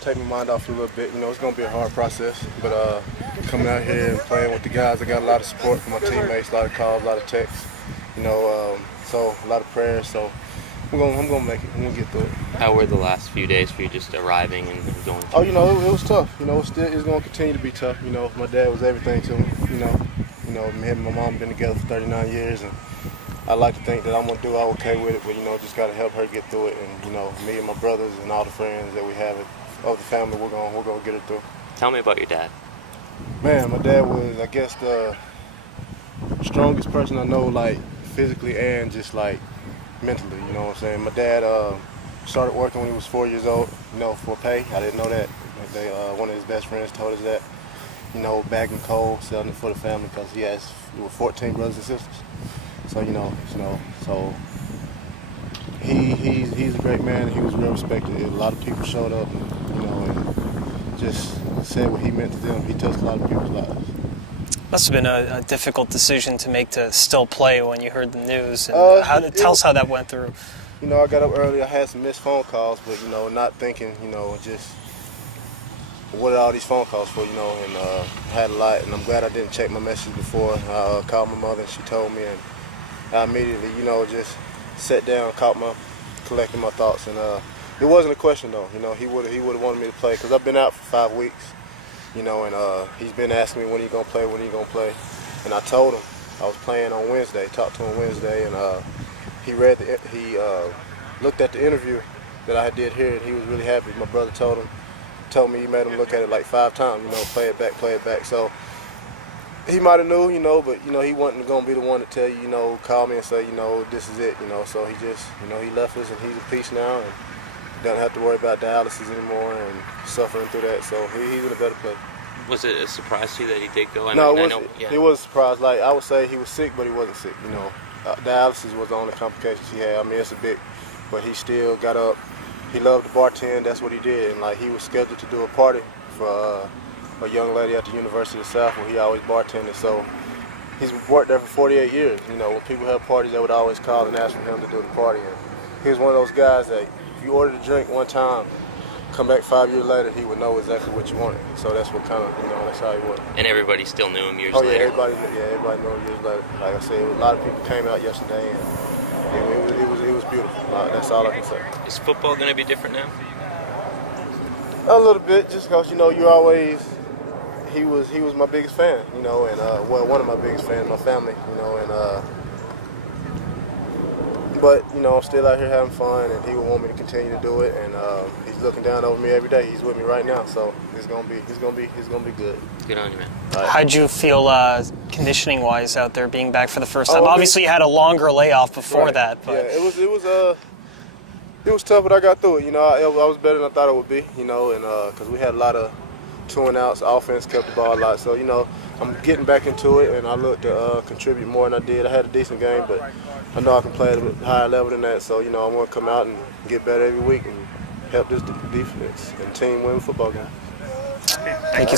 Take my mind off a little bit. You know, it's going to be a hard process, but coming out here and playing with the guys, I got a lot of support from my teammates, a lot of calls, a lot of texts, you know, so a lot of prayers. So I'm gonna make it. I'm gonna get through it. How were the last few days for you, just arriving and going through? Oh, you know, it was tough. You know, it's gonna continue to be tough. You know, my dad was everything to me. You know, me and my mom been together for 39 years, and I like to think that I'm gonna do all okay with it. But you know, just gotta help her get through it. And you know, me and my brothers and all the friends that we have of the family, we're gonna get it through. Tell me about your dad. Man, my dad was, I guess, the strongest person I know, like physically and just like mentally. You know what I'm saying? My dad started working when he was 4 years old. You know, for pay. I didn't know that. One of his best friends told us that. You know, bagging coal, selling it for the family because there were 14 brothers and sisters. So so he's a great man. And he was real respected. A lot of people showed up, you know, and just said what he meant to them. He touched a lot of people's lives. Must have been a difficult decision to make to still play when you heard the news. And tell us how that went through. You know, I got up early. I had some missed phone calls, but you know, not thinking, you know, just what are all these phone calls for, you know, and I had a lot, and I'm glad I didn't check my message before. I called my mother, and she told me, and I immediately, you know, just sat down, collected my thoughts, and it wasn't a question though. You know, he would have wanted me to play because I've been out for 5 weeks, you know, and he's been asking me when are you gonna play, and I told him I was playing on Wednesday. Talked to him Wednesday, and he looked at the interview that I did here, and he was really happy. My brother told me he made him look at it like 5 times, you know, play it back. So he might have knew, you know, but you know, he wasn't gonna be the one to tell you, you know, call me and say, you know, this is it, you know. So he just, you know, he left us, and he's at peace now, and doesn't have to worry about dialysis anymore and suffering through that. So he's in a better place. Was it a surprise to you that he did go? No, it was a surprise. Like I would say, he was sick, but he wasn't sick. You know, dialysis was the only complications he had. I mean, it's a big, but he still got up. He loved to bartend. That's what he did. And like he was scheduled to do a party for a young lady at the University of South where he always bartended. So he's worked there for 48 years. You know, when people have parties, they would always call and ask for him to do the party. And he was one of those guys that if you ordered a drink one time, come back 5 years later, he would know exactly what you wanted. So that's what kind of, you know, that's how he was. And everybody still knew him years later. later. Everybody knew him years later. Like I said, a lot of people came out yesterday, and it was beautiful. That's all I can say. Is football going to be different now? A little bit, just because, you know, he was my biggest fan, you know, and one of my biggest fans, my family, you know, and but you know, I'm still out here having fun, and he would want me to continue to do it, and he's looking down over me every day. He's with me right now, so it's gonna be good. Good on you, man. How'd you feel conditioning wise out there, being back for the first time? Obviously, you had a longer layoff before that, but yeah, it was tough, but I got through it. You know, I was better than I thought it would be. You know, and because we had a lot of 2-and-outs, offense kept the ball a lot, so you know, I'm getting back into it, and I look to contribute more than I did. I had a decent game, but I know I can play at a higher level than that, so you know, I'm going to come out and get better every week and help this defense and team win the football game. Thank you.